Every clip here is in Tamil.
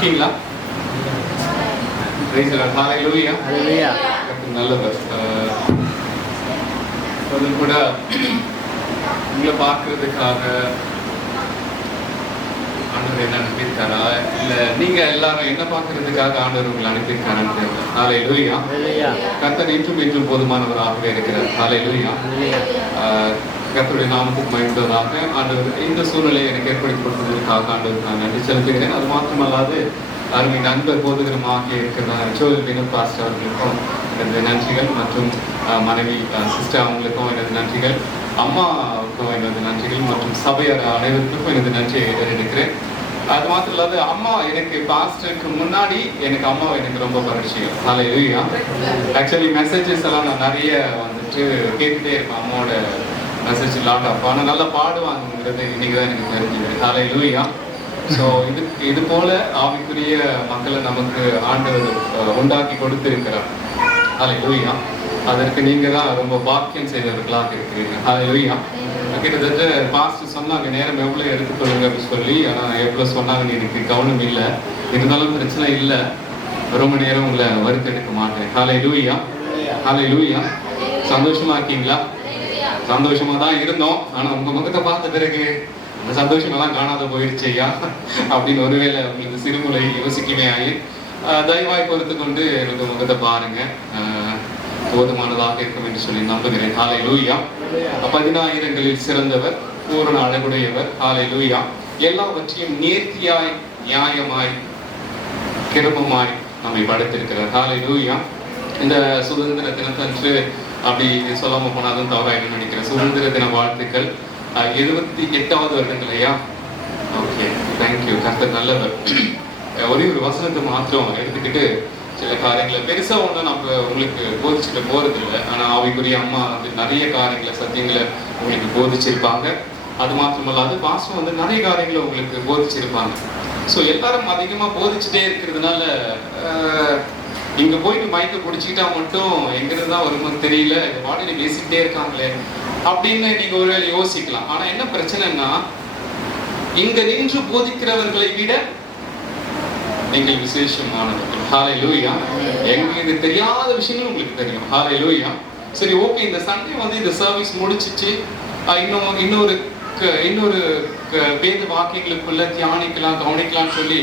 இருக்கீங்களா? ஹalleluya. ஹalleluya. நல்லவர். அதுவும் கூட உங்களை பார்க்கறதுக்காக ஆண்டவர் என்ன அனுப்பியிருக்காரா, இல்ல நீங்க எல்லாரும் என்ன பார்க்கறதுக்காக ஆண்டவர் உங்களை அனுப்பியிருக்காரான்னு தெரியல. ஹalleluya. கர்த்தர் இன்றும் போதுமானவராகவே இருக்கிறார். ஹalleluya. கர்த்தருடைய நாமத்துக்கு மகிழ்ந்ததாக ஆண்டவர் இந்த சூழ்நிலையை எனக்கு ஏற்படுத்தி கொடுத்ததற்காக ஆண்டவர் நான் நன்றி செலுத்துகிறேன். அது மாத்திரமல்லாது அருமை நண்பர் போதுகரமாக இருக்கிற ஜோல் வினோத் பாஸ்டர் அவர்களுக்கும் எனது நன்றிகள், மற்றும் மனைவி சிஸ்டர் அவங்களுக்கும் எனது நன்றிகள், அம்மாவுக்கும் எனது நன்றிகள், மற்றும் சபையார் அனைவருக்கும் எனது நன்றியை எடுக்கிறேன். அது மாத்திரம் இல்லாத அம்மா எனக்கு பாஸ்டருக்கு முன்னாடி எனக்கு அம்மாவை எனக்கு ரொம்ப பரிச்சயம். ஹalleluya. ஆக்சுவலி மெசேஜஸ் எல்லாம் நான் நிறைய வந்துட்டு கேட்டுட்டே இருப்பேன். அம்மாவோட மெசேஜ் லாட் ஆஃப் ஆனால் நல்லா பாடுவாங்கிறது இன்னைக்கு தான் எனக்கு தெரிஞ்சுது. ஹalleluya. ஸோ இது போல ஆவிக்குரிய மக்களை நமக்கு ஆண்டவர் உண்டாக்கி கொடுத்திருக்கிறார். ஹalleluya. அதற்கு நீங்க தான் ரொம்ப பாக்கியம் செய்தவர்களாக இருக்கிறீங்க. ஹalleluya. கிட்டத்தட்ட பாஸ்டர் சொன்னாங்க நேரம் எவ்வளோ எடுத்துக்கொள்ளுங்க அப்படின்னு சொல்லி, ஆனால் எவ்வளோ சொன்னாங்கன்னு எனக்கு கவனம் இல்லை. இருந்தாலும் பிரச்சனை இல்லை, ரொம்ப நேரம் உங்களை வருத்தெடுக்க மாட்டேன். ஹalleluya. ஹalleluya. சந்தோஷமா இருக்கீங்களா? சந்தோஷமா தான் இருந்தோம், ஆனால் உங்க முகத்தை பார்த்த பிறகு அந்த சந்தோஷமெல்லாம் காணாத போயிடுச்சு ஐயா அப்படின்னு ஒருவேளை உங்களுக்கு சிறுமுறை யோசிக்கவே ஆகி தயவாய் பொறுத்து கொண்டு எனக்கு முகத்தை பாருங்க. போதுமானதாக இருக்கும் என்று சொல்லி நம்புகிறேன். ஹalleluya. 10,000களில் சிறந்தவர், பூரண அழகுடையவர். ஹalleluya. எல்லாவற்றையும் நேர்த்தியாய், நியாயமாய், கிருபமாய் நம்மை படைத்திருக்கிறார். ஹalleluya. இந்த சுதந்திர தினத்தன்று அப்படி சொல்லாம போனாலும் தவறாயிடும் நினைக்கிறேன். சுதந்திர தின வாழ்த்துக்கள். 78வது வருடங்கள் ஐயா. Okay, thank you. கர்த்தர் நல்லவர். ஒரே ஒரு வசனத்தை மாத்திரம் எடுத்துக்கிட்டு சில காரியங்களை பெருசா ஒன்றும் நம்ம உங்களுக்கு போதிச்சுட்டு போறது இல்லை, ஆனா அவைக்குரிய அம்மா வந்து நிறைய காரியங்களை, சத்தியங்களை உங்களுக்கு போதிச்சிருப்பாங்க. அது மாத்திரமல்லாது பாஸ்டர் வந்து நிறைய காரியங்களை உங்களுக்கு போதிச்சிருப்பாங்க. ஸோ எல்லாரும் அதிகமா போதிச்சுட்டே இருக்கிறதுனால இங்க போயிட்டு மைக்கை பிடிச்சிக்கிட்டா மட்டும் எங்கிருந்து தான் வருமானு தெரியல, இந்த வாடியில பேசிக்கிட்டே இருக்காங்களே அப்படின்னு நீங்க ஒருவேளை யோசிக்கலாம். ஆனா என்ன பிரச்சனைன்னா, இங்க நின்று போதிக்கிறவர்களை விட நீங்கள் விசேஷமானவர்கள். ஹalleluya. எங்களுக்கு தெரியாத விஷயங்கள் உங்களுக்கு தெரியும். ஹalleluya. சரி, ஓகே, இந்த சண்டே வந்து இந்த சர்வீஸ் முடிச்சிச்சு, இன்னொரு வேத வாக்கியங்களுக்குள்ள தியானிக்கலாம், கவனிக்கலாம்னு சொல்லி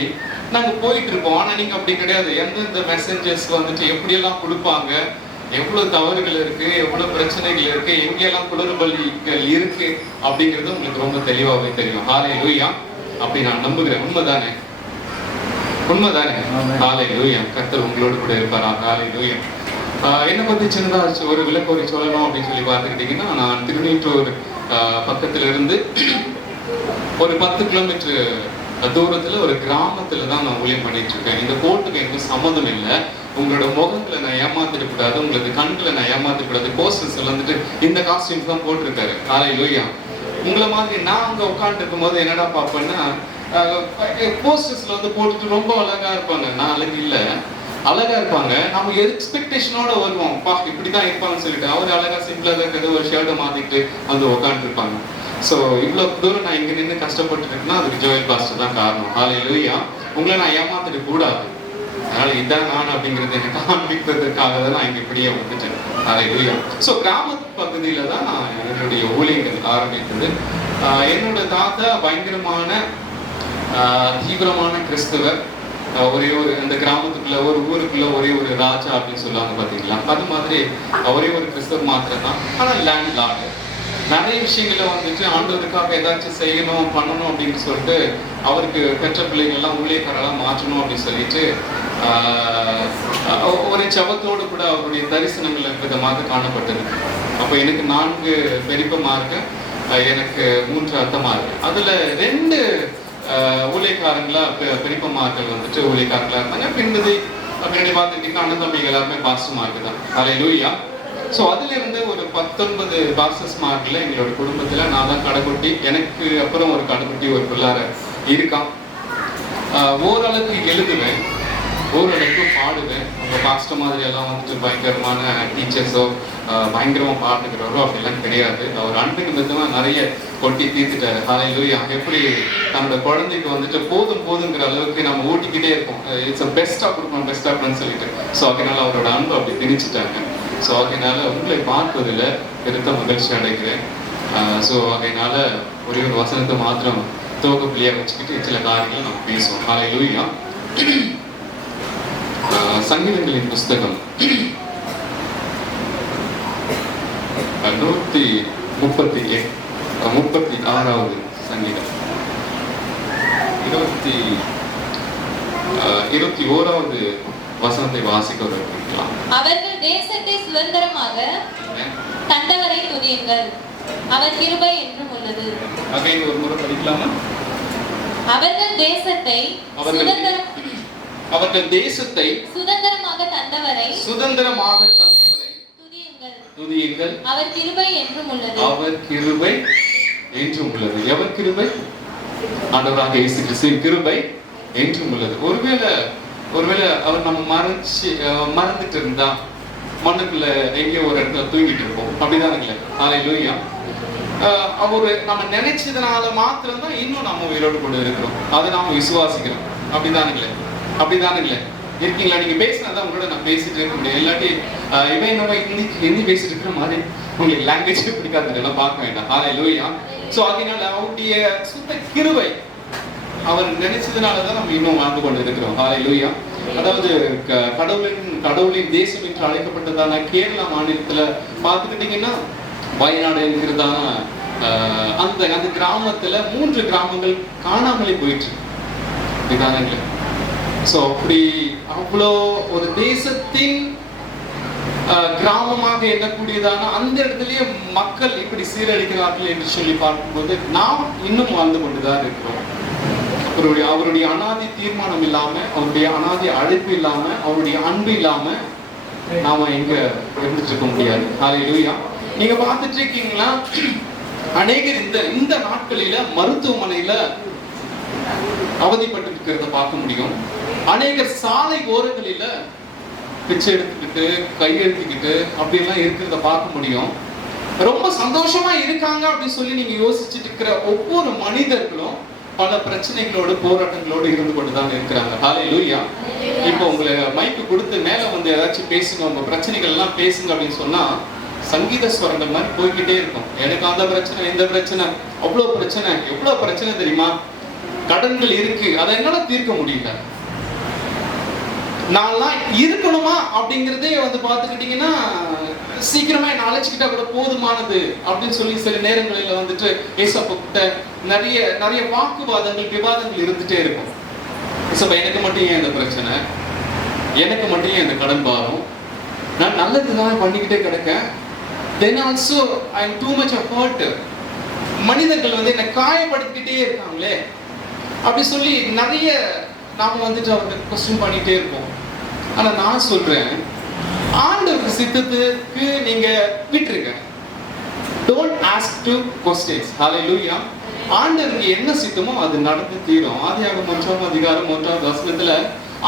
நாங்க போயிட்டு இருப்போம். ஆனா நீங்க அப்படி கிடையாது. எந்தெந்த மெசேஜஸ் வந்துட்டு எப்படியெல்லாம் கொடுப்பாங்க, எவ்வளவு தவறுகள் இருக்கு, எவ்வளவு பிரச்சனைகள் இருக்கு, எங்கெல்லாம் குளறுபடிகள் இருக்கு அப்படிங்கிறது உங்களுக்கு ரொம்ப தெளிவாகவே தெரியும். ஹalleluya. அப்படி நான் நம்புகிறேன். உண்மைதானே? உண்மைதானே? ஹalleluya. கர்த்தர் உங்களோடு கூட இருப்பாரா? ஹalleluya. என்ன பத்தி சின்னதா ஒரு விளக்கோரை சொல்லணும் அப்படின்னு சொல்லி பார்த்துக்கிட்டீங்கன்னா, நான் திருநீற்றூர் பக்கத்துல இருந்து ஒரு 10 கிலோமீட்டர் தூரத்துல ஒரு கிராமத்துல தான் நான் ஊழியம் பண்ணிட்டு இருக்கேன். இந்த கோட்டுக்கு எனக்கு சம்மந்தம் இல்லை. உங்களோட முகங்களை நான் ஏமாத்திட்டு கூடாது, உங்களுக்கு கண்களை நான் ஏமாத்திட்டு கூடாது. போஸ்டர்ஸ் வந்துட்டு இந்த காஸ்டியூம்ஸ் தான் போட்டிருக்காரு. ஹalleluya. உங்களை மாதிரி நான் அங்க உட்காந்துட்டு இருக்கும் போது என்னடா பார்ப்பேன்னா, போஸ்டர்ஸ்ல வந்து போட்டுட்டு ரொம்ப அழகா இருப்பாங்க. நான் அழகு இல்லை, அழகா இருப்பாங்க. நம்ம எக்ஸ்பெக்டேஷனோட வருவோம், பா இப்படிதான் இருப்பாங்கன்னு சொல்லிட்டு. அவர் அழகா சிம்பிளா தான் இருக்கிறது, ஒரு ஷர்ட்டை மாத்திட்டு வந்து உட்காந்துட்டு இருப்பாங்க. ஸோ இவ்வளவு தூரம் நான் இங்க நின்று கஷ்டப்பட்டு இருக்கேன்னா அதுக்கு ஜோயல் பாஸ்டர் தான் காரணம். ஹalleluya. உங்களை நான் ஏமாத்திட்டு கூடாது, அதனால இதான் நான் அப்படிங்கிறது எனக்கு காண்பிப்பதற்காக தான் நான் இங்க இப்படியே வந்துட்டேன். ஹalleluya. ஸோ கிராம பகுதியில தான் நான் என்னுடைய ஊழியங்கள் ஆரம்பித்தது. என்னோட தாத்தா பயங்கரமான தீவிரமான கிறிஸ்தவர். ஒரே ஒரு இந்த கிராமத்துக்குள்ள, ஒரு ஊருக்குள்ள ஒரே ஒரு ராஜா அப்படின்னு சொல்லுவாங்க பாத்தீங்களா, அது மாதிரி ஒரே ஒரு கிறிஸ்தவர் மாத்திரம் தான். ஆனா லேண்ட் லார்டு. நிறைய விஷயங்களை வந்துட்டு ஆண்டவருக்காக ஏதாச்சும் செய்யணும், பண்ணணும் அப்படின்னு சொல்லிட்டு அவருக்கு பெற்ற பிள்ளைகள்லாம் ஊழியக்காரெல்லாம் மாற்றணும் அப்படின்னு சொல்லிட்டு ஒரு ஜபத்தோடு கூட அவருடைய தரிசனங்கள் விதமாக காணப்பட்டது. அப்போ எனக்கு 4 பெரியப்பமா இருக்கு, எனக்கு 3 அத்தமா இருக்கு. அதுல 2 ஊழியக்காரங்களா பெரியப்பமார்கள் வந்துட்டு ஊழியக்காரங்களா இருந்தாங்க. பின்னாடி பார்த்துக்கிட்டீங்கன்னா அண்ணன் தம்பிகள் எல்லாருமே பாஸ்டர் மார்க்கு தான். ஹalleluya. ஸோ அதுல இருந்து ஒரு 19 பாஸ்டர்ஸ் மார்க்ல எங்களோட குடும்பத்துல நான் தான் கடைக்குட்டி. எனக்கு அப்புறம் ஒரு கடைக்குட்டி, ஒரு பிள்ளார இருக்கான். ஓரளவுக்கு எழுதுவேன், ஓரளவுக்கு பாடுவேன். உங்க பாஸ்டர் மாதிரி எல்லாம் வந்துட்டு பயங்கரமான டீச்சர்ஸோ பயங்கரமா பாட்டுக்கிறவரோ அப்படிலாம் கிடையாது. அவர் அன்புக்கு மிதமா நிறைய கொட்டி தீர்த்துட்டாரு. ஹalleluya. எப்படி தன்னோட குழந்தைக்கு வந்துட்டு போதும் போதுங்கிற அளவுக்கு நம்ம ஊட்டிக்கிட்டே இருக்கோம். இட்ஸ் பெஸ்டா கொடுக்கணும், பெஸ்டா பண்ணு சொல்லிட்டு. ஸோ அதனால அவரோட அன்பு அப்படி திணிச்சுட்டாங்க. ஸோ அதனால உங்களை பார்ப்பதில் பெருத்த மகிழ்ச்சி அடைகிறேன். ஸோ அதனால ஒரே ஒரு வசனத்தை மாத்திரம் துவக்கப்புள்ளியா வச்சுக்கிட்டு சில காரியங்கள் நம்ம பேசுவோம். ஹalleluya. சங்கீதங்களின் புஸ்தகம் 136வது சங்கீதம் 21வது வசனத்தை வாசிக்க வைக்கலாம். அவர்கள் தேசத்தை சுதந்திரமாக தந்தவரை துதியுங்கள், அவர் கிருபை என்றும் உள்ளது. அகைன் ஒரு முறை படிக்கலாமா? அவர்கள் தேசத்தை சுதந்திரமாக தந்தவரை துதியுங்கள், அவர் கிருபை என்றும் உள்ளது. அவர் கிருபை என்றும் உள்ளது. எவர் கிருபை? ஆண்டவராக இயேசு கிறிஸ்துவின் கிருபை என்றும் உள்ளது. ஒருவேளை அவர் நம்ம மறந்துட்டு இருந்தா மண்ணுக்குள்ள எங்கேயோ ஒரு இடத்துல தூங்கிட்டு இருப்போம். அப்படிதானுங்களே? ஹalleluya. அவரு நம்ம நினைச்சதுனால மாத்திரம்தான் இன்னும் நம்ம உயிரோடு கொண்டு இருக்கிறோம். அதை நாம விசுவாசிக்கிறோம். அப்படிதானுங்களே? இருக்கீங்களா? நீங்க பேசினாதான் உங்களோட நான் பேசிட்டு இருக்க முடியும். இல்லாட்டி இவன் நம்ம ஹிந்தி பேசிட்டு இருக்கிற மாதிரி உங்களுக்கு லாங்குவேஜ் பிடிக்காதுலாம் பார்க்க வேண்டாம். ஹalleluya. ஸோ அதனால அவருடைய சுத்த கிருபை அவர் நினைச்சதுனாலதான் நம்ம இன்னும் வாழ்ந்து கொண்டு இருக்கிறோம். ஹalleluya. அதாவது கடவுளின் தேசம் என்று அழைக்கப்பட்டதான கேரளா மாநிலத்துல பார்த்துக்கிட்டீங்கன்னா வயநாடு என்கிறதான அந்த கிராமத்துல 3 கிராமங்கள் காணாமலே போயிட்டு இதானங்களே. ஸோ அப்படி அவ்வளோ ஒரு தேசத்தின் கிராமமாக எண்ணக்கூடியதான அந்த இடத்துலயே மக்கள் இப்படி சீரழிக்கிறார்கள் என்று சொல்லி பார்க்கும்போது நாம் இன்னும் வாழ்ந்து கொண்டுதான் இருக்கிறோம். அவருடைய அனாதி தீர்மானம் இல்லாம, அவருடைய அனாதி அழைப்பு இல்லாம, அவருடைய அன்பு இல்லாம நாம எங்க இருந்துட்டு இருக்க முடியாது. ஹalleluya. நீங்க பார்த்துட்டு இருக்கீங்களா, அநேகர் இந்த நாட்களில மருத்துவமனையில அவதிப்பட்டு இருக்கிறத பார்க்க முடியும். அநேகர் சாலை ஓரங்களில பிச்சை எடுத்துக்கிட்டு கையெழுத்திக்கிட்டு அப்படிலாம் இருக்கிறத பார்க்க முடியும். ரொம்ப சந்தோஷமா இருக்காங்க அப்படின்னு சொல்லி நீங்க யோசிச்சுட்டு இருக்கிற ஒவ்வொரு மனிதர்களும் பல பிரச்சனைகளோடு போராட்டங்களோடு இருந்து கொண்டுதான் இருக்கிறாங்க. ஹalleluya. இப்போ உங்களை மைக்கு கொடுத்து மேல வந்து ஏதாச்சும் பேசுங்க, உங்க பிரச்சனைகள் எல்லாம் பேசுங்க அப்படின்னு சொன்னா சங்கீத ஸ்வரங்கள் மாதிரி போய்கிட்டே இருக்கும். எனக்கு அந்த பிரச்சனை, இந்த பிரச்சனை, எவ்வளவு பிரச்சனை தெரியுமா? கடன்கள் இருக்கு, அதை என்னால தீர்க்க முடியல. நான்லாம் இருக்கணுமா அப்படிங்கிறதே வந்து பார்த்துக்கிட்டீங்கன்னா சீக்கிரமா என்ன அழைச்சிக்கிட்டா கூட போதுமானது அப்படின்னு சொல்லி சில நேரங்களில் வந்துட்டு ஏசப்பட்ட நிறைய வாக்குவாதங்கள் விவாதங்கள் இருந்துட்டே இருக்கும். ஏசப்பா எனக்கு மட்டும் ஏன் இந்த பிரச்சனை, எனக்கு மட்டும் ஏன் இந்த கடன் பாரம், நான் நல்லதுதான் பண்ணிக்கிட்டே கிடக்கேன். Then also I am too much of hurt. மனிதர்கள் வந்து என்னை காயப்படுத்திக்கிட்டே இருக்காங்களே அப்படி சொல்லி நிறைய நாம வந்துட்டு அவருக்கு கொஸ்டின் பண்ணிட்டே இருப்போம். ஆனா நான் சொல்றேன், ஆண்டவர் சித்தத்துக்கு நீங்க விட்டுருங்க. Don't ask to questions. ஹalleluya. ஆண்டவருக்கு என்ன சித்தமோ அது நடந்து தீரும். ஆதியாகமம் 1ஆம் அதிகாரம் 1ஆவது வசனத்துல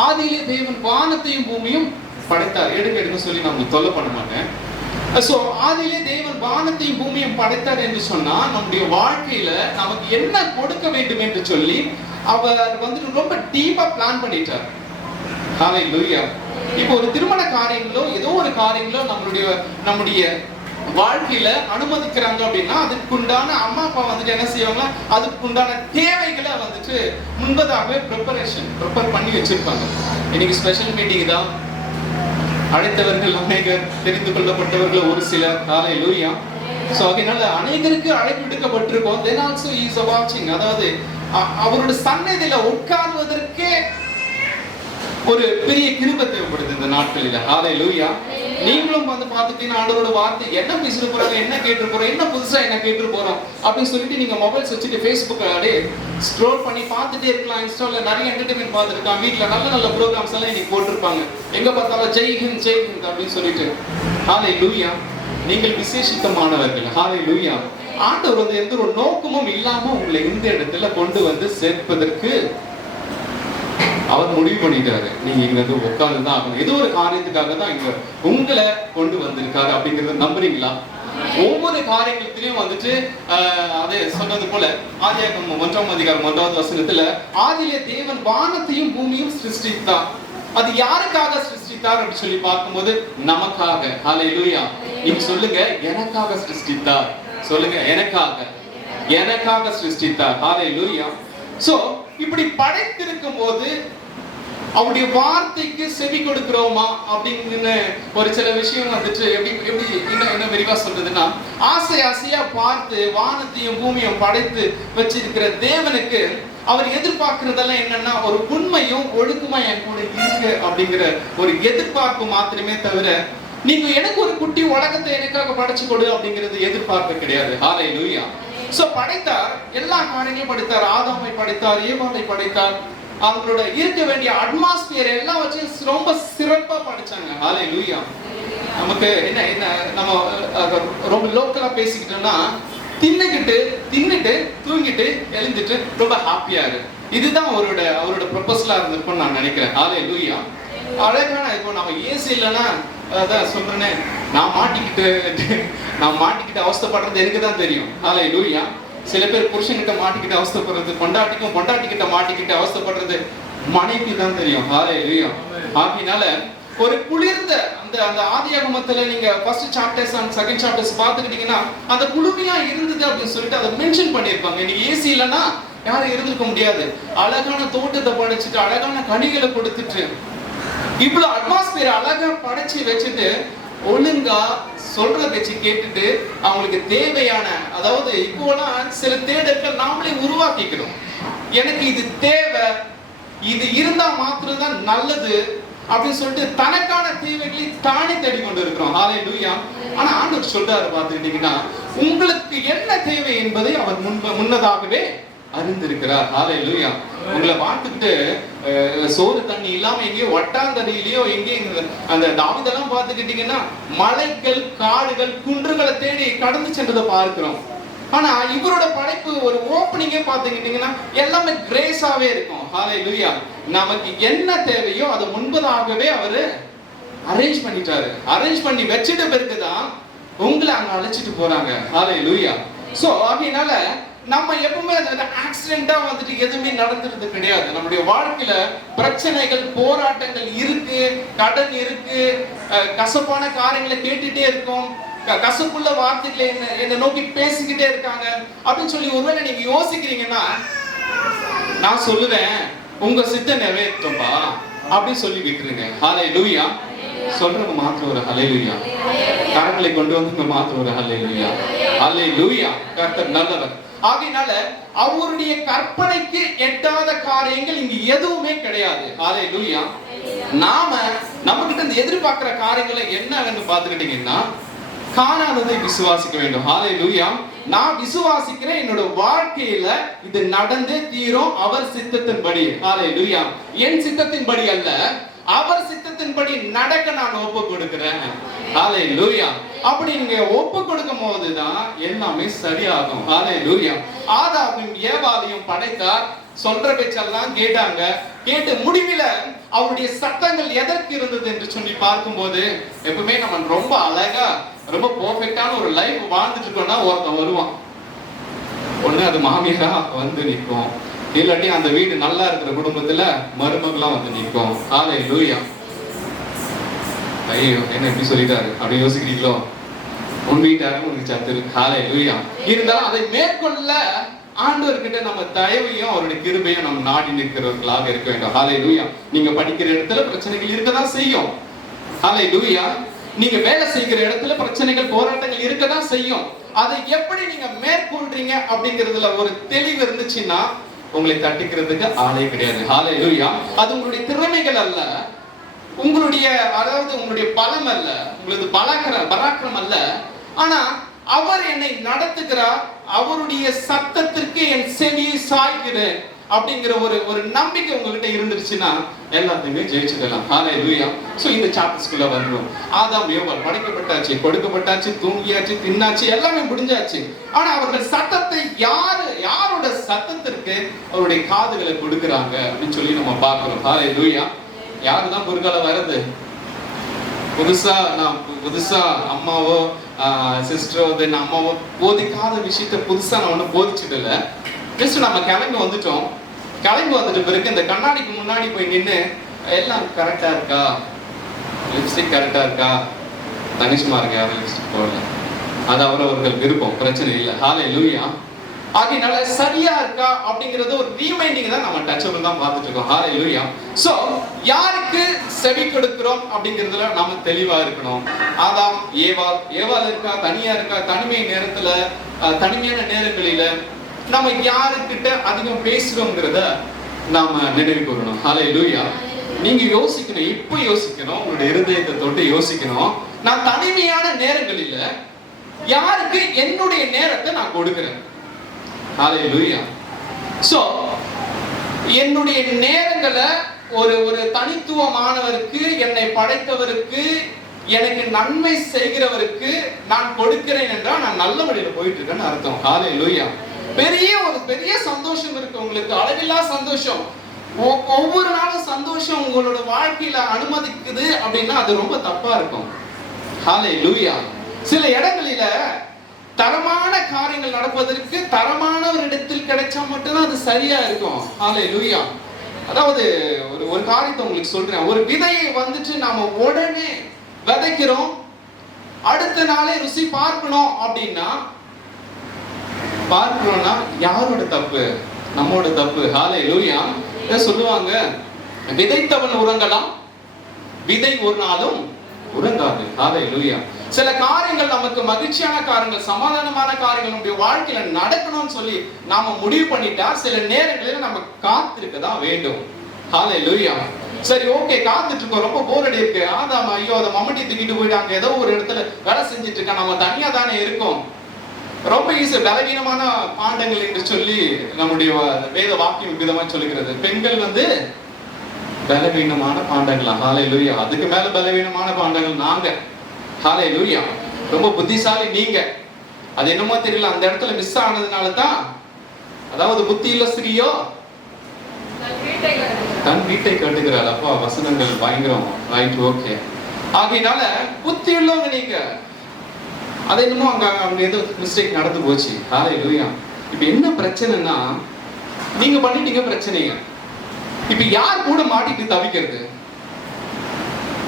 ஆதியிலே தேவன் வானத்தையும் பூமியும் படைத்தார். எடுக்க சொல்லி நான் தொல்லை பண்ண மாட்டேன். சோ ஆதியிலே தேவன் வானத்தையும் பூமியும் படைத்தார் என்று சொன்னா நம்முடைய வாழ்க்கையில நமக்கு என்ன கொடுக்க வேண்டும் என்று சொல்லி அவர் வந்துட்டு ரொம்ப டீப்பா பிளான் பண்ணிட்டார். ஹalleluya. இப்போ ஒரு திருமண காரியங்களோ ஏதோ ஒரு காரியங்களோ நம்முடைய வாழ்க்கையில அனுமதிக்கிறாங்க அப்படின்னா அதுக்குண்டான அம்மா அப்பா வந்துட்டு என்ன செய்வாங்க, அதுக்குண்டான தேவைகளை வந்துட்டு முன்பதாகவே ப்ரிப்பேர் பண்ணி வச்சிருப்பாங்க. இன்னைக்கு ஸ்பெஷல் மீட்டிங் தான், அழைத்தவர்கள் அநேகர், தெரிந்து கொள்ளப்பட்டவர்கள் ஒரு சிலர். ஹalleluya. சோ அதனால அநேகருக்கு அழைப்பு விடுக்கப்பட்டிருக்கோம். then also he is watching. அதாவது அவரோட சன்னதியில உட்கார்வதற்கே ஒரு பெரிய கிருபை தேவைப்படுது இந்த நாட்களில. ஹalleluya. நீங்களும் வந்து பார்த்துட்டீங்கன்னா ஆண்டவரோட வார்த்தை என்ன பேசிட்டு போறாங்க, என்ன கேட்டு போறோம், என்ன புதுசா என்ன கேட்டு போறோம் அப்படின்னு சொல்லிட்டு நீங்க மொபைல்ஸ் வச்சுட்டு Facebook அப்படியே ஸ்க்ரோல் பண்ணி பார்த்துட்டே இருக்கலாம். இன்ஸ்டால நிறைய என்டர்டைன்மெண்ட் பார்த்துருக்காங்க. வீட்டுல நல்ல ப்ரோக்ராம்ஸ் எல்லாம் இன்னைக்கு போட்டிருப்பாங்க. எங்க பார்த்தாலும் ஜெய் ஹிந்த் அப்படின்னு சொல்லிட்டு. ஹalleluya. நீங்கள் விசேஷித்தமானவர்கள். ஹalleluya. ஆண்டவர் வந்து எந்த ஒரு நோக்கமும் இல்லாம உங்களை இந்த இடத்துல கொண்டு வந்து சேர்ப்பதற்கு அவர் முடிவு பண்ணிட்டாரு. நீங்க இங்க வந்து உட்கார்ந்து தான் ஆகணும். ஏதோ ஒரு காரியத்துக்காக தான் இங்க உங்களை கொண்டு வந்திருக்காரு அப்படிங்கறத நம்புறீங்களா? ஒவ்வொரு காரியத்திலையும் வந்துட்டு அதே சொன்னது போல ஆதியாகமம் 1ஆம் அதிகாரம் 1வது வசனத்துல ஆதியிலே தேவன் வானத்தையும் பூமியும் சிருஷ்டித்தார். அது யாருக்காக சிருஷ்டித்தார் அப்படின்னு சொல்லி பார்க்கும்போது நமக்காக. ஹல்லேலூயா. நீங்க சொல்லுங்க, எனக்காக சிருஷ்டித்தார். சொல்லுங்க, எனக்காக சிருஷ்டித்தார். ஹல்லேலூயா. சோ இப்படி படைத்திருக்கும் போது அவருடைய வார்த்தைக்கு செவி கொடுக்கிறோமா அப்படின்னு ஒரு சில விஷயம் வந்துட்டு எப்படி என்ன விரிவா சொல்றதுன்னா, ஆசையா பார்த்து வானத்தையும் பூமியும் படைத்து வச்சிருக்கிற தேவனுக்கு அவர் எதிர்பார்க்கிறதெல்லாம் என்னன்னா, ஒரு உண்மையும் ஒழுக்கமா என் கூட இருக்கு அப்படிங்கிற ஒரு எதிர்பார்ப்பு மாத்திரமே தவிர, நீங்க எனக்கு ஒரு குட்டி உலகத்தை எனக்காக படைச்சு கொடு அப்படிங்கிறது எதிர்பார்ப்பு கிடையாது. ஹல்லேலூயா. சோ படைத்தார், எல்லா காரியங்களையும் படைத்தார். ஆதாமை படைத்தார், ஏவாளை படைத்தார். அவங்களோட இருக்க வேண்டிய அட்மாஸ்பியர் எல்லாம் வச்சு ரொம்ப சிறப்பா படைச்சாங்க. ஹல்லேலூயா. நமக்கு என்ன நம்ம ரொம்ப லோக்கலா பேசிக்கிட்டோம்னா, தின்னுட்டு தூங்கிட்டு எழுந்துட்டு ரொம்ப ஹாப்பியா இருக்கு. இதுதான் அவரோட ப்ரொபோசலா இருந்திருக்கும்னு நான் நினைக்கிறேன். ஹல்லேலூயா. அழகான இப்போ நம்ம ஏசி இல்லைன்னா அதான் சொல்றேனே, நான் மாட்டிக்கிட்டு அவஸ்தைப்படுறது எனக்கு தான் தெரியும். ஹல்லேலூயா. சில பேர் புருஷன்கிட்ட மாட்டிக்கிட்டு அவஸ்தைப்படுறது, பொண்டாட்டிக்கிட்ட மாட்டிக்கிட்டு அவஸ்தைப்படுறது மனைவி தான் தெரியும். ஹல்லேலூயா. ஆகையினால ஒரு குளிர்ந்த அந்த ஆதியாகமத்துல நீங்க first chapters and second chapters பார்த்துக்கிட்டீங்கன்னா அந்த குளுமையா இருந்தது அப்படின்னு சொல்லிட்டு அதை மென்ஷன் பண்ணியிருப்பாங்க. இன்னைக்கு ஏசி இல்லைன்னா யாரும் இருந்திருக்க முடியாது. அழகான தோட்டத்தை படைச்சிட்டு அழகான கனிகளை கொடுத்துட்டு இவ்வளவு அட்மாஸ்பியர் அழகா படைச்சு வச்சுட்டு ஒழுங்கா சொல்ற பேச்சு கேட்டுட்டு அவங்களுக்கு தேவையான, அதாவது இப்போலாம் சில தேடல்கள் நாமளே உருவாக்கிக்கிறோம். எனக்கு இது தேவை, இது இருந்தா மாத்திரம் தான் நல்லது அப்படின்னு சொல்லிட்டு தனக்கான தேவைகளை தானே தேடிக்கொண்டு இருக்கிறோம். ஹல்லேலூயா. ஆனா ஆண்டவர் சொல்றாரு பார்த்துக்கிட்டீங்கன்னா, உங்களுக்கு என்ன தேவை என்பதை அவர் முன்னதாகவே அறிந்திருக்கிறார். ஹல்லேலூயா. உங்களை பார்த்துக்கிட்டு சோறு தண்ணி இல்லாம எங்கேயோ வட்டாந்தரையிலயோ எங்கேயோ அந்த தாவிதெல்லாம் பார்த்துக்கிட்டீங்கன்னா மலைகள், காடுகள், குன்றுகளை தேடி கடந்து சென்றதை பார்க்கிறோம். ஆனா இவரோட படைப்பு ஒரு ஓப்பனிங்கே பார்த்துக்கிட்டீங்கன்னா எல்லாமே கிரேஸாவே இருக்கும். ஹல்லேலூயா. நமக்கு என்ன தேவையோ அதை முன்பதாகவே அவரு அரேஞ்ச் பண்ணிட்டாரு. அரேஞ்ச் பண்ணி வச்சுட்டு பிறகுதான் உங்களை அங்க அழைச்சிட்டு போறாங்க. ஹல்லேலூயா. சோ அதனால நம்ம எப்பவுமே ஆக்சிடென்ட்டா வந்துட்டு எதுவுமே நடந்துறது கிடையாது. நம்முடைய வாழ்க்கையில பிரச்சனைகள், போராட்டங்கள் இருக்கு, கடன் இருக்கு, கசப்பான காரியங்களை கேட்டுட்டே இருக்கும், கசப்புள்ள வார்த்தைகளை என்ன நோக்கி பேசிக்கிட்டே இருக்காங்க அப்படின்னு சொல்லி ஒருவேளை நீங்க யோசிக்கிறீங்கன்னா, நான் சொல்லுவேன் உங்க சித்தம் நிறைவேற்றும்பா அப்படின்னு சொல்லி விட்டுருங்க. ஹல்லேலூயா. சொல்றவங்க மாத்திரம் ஒரு ஹல்லேலூயா. கரங்களை கொண்டு வந்து மாத்திரம் ஒரு ஹல்லேலூயா. ஹல்லேலூயா. கர்த்தர் நல்லவர். ஆகையினால அவருடைய கற்பனைக்கு எட்டாத காரியங்கள் இங்க எதுவுமே கிடையாது. ஹல்லேலூயா. நம்ம கிட்ட இந்த எதிர்பார்க்கிற காரியங்களை என்னன்னு பார்த்துக்கிட்டீங்கன்னா, காணாததை விசுவாசிக்க வேண்டும். ஹல்லேலூயா. நான் விசுவாசிக்கிறேன், என்னோட வாழ்க்கையில இது நடந்தே தீரும் அவர் சித்தத்தின்படி. ஹல்லேலூயா. என் சித்தத்தின்படி அல்ல, அவர் சித்தத்தின்படி நடக்க நான் ஒப்பு கொடுக்கிறேன். ஹல்லேலூயா. அப்படி நீங்க ஒப்பு கொடுக்கும் போதுதான் எல்லாமே சரியாகும். ஹல்லேலூயா. ஆதாமையும் ஏவாளையும் படைத்தார், சொல்ற பேச்செல்லாம் கேட்டாங்க. கேட்டு முடிவில் அவருடைய சட்டங்கள் எதற்கு இருந்தது என்று சொல்லி பார்க்கும்போது, எப்பவுமே நம்ம ரொம்ப அழகா ரொம்ப பெர்ஃபெக்ட்டான ஒரு லைஃப் வாழ்ந்துட்டு இருக்கோம்னா ஒருத்தன் வருவான். ஒண்ணு அது மாமியாரா வந்து நிற்கும், இல்லாட்டி அந்த வீடு நல்லா இருக்கிற குடும்பத்துல மருமகளா வந்து நிற்கும். ஹல்லேலூயா. ஐயோ என்ன எப்படி சொல்லிட்டாரு அப்படி யோசிக்கிறீங்களோ? உன் வீட்டாரும் உனக்கு சத்துரு. ஹல்லேலூயா. இருந்தாலும் அதை மேற்கொள்ள ஆண்டவர்கிட்ட நம்ம தயவையும் அவருடைய கிருபையும் நம்ம நாடி நிற்கிறவர்களாக இருக்க வேண்டும். ஹல்லேலூயா. நீங்க படிக்கிற இடத்துல பிரச்சனைகள் இருக்கதான் செய்யும். ஹல்லேலூயா. நீங்க வேலை செய்கிற இடத்துல பிரச்சனைகள், போராட்டங்கள் இருக்கதான் செய்யும். அதை எப்படி நீங்க மேற்கொள்றீங்க அப்படிங்கிறதுல ஒரு தெளிவு இருந்துச்சுன்னா உங்களை தட்டிக்கிறதுக்கு ஆளே கிடையாது. ஹல்லேலூயா. அது உங்களுடைய திறமைகள் அல்ல, உங்களுடைய அதாவது உங்களுடைய பலம் அல்ல, உங்களது பராக்கிரம் அல்ல. ஆனா அவர் என்னை நடத்துகிறார், அவருடைய சத்தத்திற்கு என் செவியை சாய்க்கிறேன் அப்படிங்கிற ஒரு நம்பிக்கை உங்ககிட்ட இருந்துருச்சுன்னா எல்லாத்தையுமே ஜெயிச்சுக்கலாம். ஹல்லேலூயா. சோ இந்த சாப்டர்ஸ்குள்ள வருவோம். ஆதாம் ஏவாள் படைக்கப்பட்டாச்சு, கொடுக்கப்பட்டாச்சு, தூங்கியாச்சு, தின்னாச்சு, எல்லாமே முடிஞ்சாச்சு. ஆனா அவர்கள் சத்தத்தை யாரோட சத்தத்திற்கு அவருடைய காதுகளை கொடுக்குறாங்க அப்படின்னு சொல்லி நம்ம பார்க்கிறோம். ஹல்லேலூயா. யாருதான் குறுக்கால வருது? புதுசா அம்மாவோ சிஸ்டரோ நம்ம போதிக்காத விஷயத்த புதுசா நான் ஒன்றும் போதிச்சது இல்லை. ஜஸ்ட் நம்ம கிளம்பி வந்துட்ட பிறகு இந்த கண்ணாடிக்கு முன்னாடி போய் நின்று எல்லாம் கரெக்டா இருக்கா, லிப்ஸ்டிக் கரெக்டா இருக்கா, தனிஷ்மா இருக்கு, யாரும் லிப்ஸ்டிக் போடல, அது அவரவர்கள் விருப்பம், பிரச்சனை இல்லை. ஹல்லேலூயா. ஆகையினால சரியா இருக்கா அப்படிங்கறது ஒரு ரீமைண்டிங் தான் நம்ம டச்சபிள் தான் பார்த்துட்டு இருக்கோம். ஹல்லேலூயா. சோ யாருக்கு செவி கொடுக்கிறோம் அப்படிங்கிறதுல நாம தெளிவா இருக்கணும். ஆதாம் ஏவாள் இருக்கா, தனியா இருக்கா, தனிமை நேரத்துல தனிமையான நேரங்களில நம்ம யாருக்கிட்ட அதிகம் பேசுறோங்கிறத நாம நினைவு கூறணும். ஹல்லேலூயா. நீங்க யோசிக்கணும், இப்ப யோசிக்கணும், உங்களுடைய இருதயத்தை தொட்டு யோசிக்கணும். நான் தனிமையான நேரங்களில யாருக்கு என்னுடைய நேரத்தை நான் கொடுக்கிறேன். ஹல்லேலூயா. சோ என்னுடைய நேரங்களை ஒரு தனித்துவமானவருக்கு, என்னை படைத்தவருக்கு, எனக்கு நன்மை செய்கிறவருக்கு நான் கொடுக்கிறேன் என்றால் நான் நல்ல வழியில போயிட்டு இருக்கேன்னு அர்த்தம். ஹல்லேலூயா. பெரிய சந்தோஷம் இருக்கு உங்களுக்கு, அளவில்லா சந்தோஷம். ஒவ்வொரு நாளும் சந்தோஷம் உங்களோட வாழ்க்கையில அனுமதிக்குது அப்படின்னா அது ரொம்ப தப்பா இருக்கும். ஹல்லேலூயா. சில இடங்களில தரமான காரியங்கள் நடப்பதற்கு தரமான ஒரு இடத்தில் கிடைச்சா மட்டும்தான் அது சரியா இருக்கும். ஹல்லேலூயா. அதாவது ஒரு காரியத்தை உங்களுக்கு சொல்றேன். ஒரு விதையை வந்துட்டு நாம உடனே விதைக்கிறோம், அடுத்த நாளே ருசி பார்க்கணும் அப்படின்னா பார்க்கணும்னா யாரோட தப்பு? நம்மோட தப்பு. ஹல்லேலூயா. சொல்லுவாங்க, விதைத்தவன் உறங்கலாம், விதை ஒரு நாளும் உறங்காது. ஹல்லேலூயா. சில காரியங்கள் நமக்கு மகிழ்ச்சியான காரியங்கள், சமாதானமான காரியங்கள் நம்முடைய வாழ்க்கையில நடக்கணும்னு சொல்லி நாம முடிவு பண்ணிட்டா சில நேரங்களில் நம்ம காத்திருக்க தான் வேண்டும். ஹல்லேலூயா. சரி, ஓகே, காத்துட்டு இருக்கோம், ரொம்ப போர் அடி இருக்கு. ஆதாம் ஐயோ அதை மம்மட்டி தூக்கிட்டு போயிட்டாங்க, ஏதோ ஒரு இடத்துல வேலை செஞ்சுட்டு இருக்கா, நம்ம தனியா தானே இருக்கோம். ரொம்ப ஈஸி. பலவீனமான பாண்டங்கள் என்று சொல்லி நம்முடைய வேத வாக்கியம் விதமா சொல்லுகிறது. பெண்கள் பலவீனமான பாண்டங்களா? ஹல்லேலூயா. அதுக்கு மேல பலவீனமான பாண்டங்கள் நாங்க. ஹல்லேலூயா. ரொம்ப புத்திசாலி நீங்க. அது என்னமோ தெரியல, அந்த இடத்துல மிஸ் ஆனதுனால தான், அதாவது புத்தியுள்ள ஸ்திரீயோ தன் வீட்டை கட்டுகிறாள். அப்பா வசனங்கள் பயங்கரம். Right, okay. ஆகையினால புத்தியுள்ளவங்க நீங்க. அது என்னமோ அங்க ஏதோ மிஸ்டேக் நடந்து போச்சு. ஹல்லேலூயா. இப்ப என்ன பிரச்சனைனா, நீங்க பண்ணிட்டீங்க பிரச்சனைங்க. இப்ப யார் கூட மாட்டிட்டு தவிக்கிறது?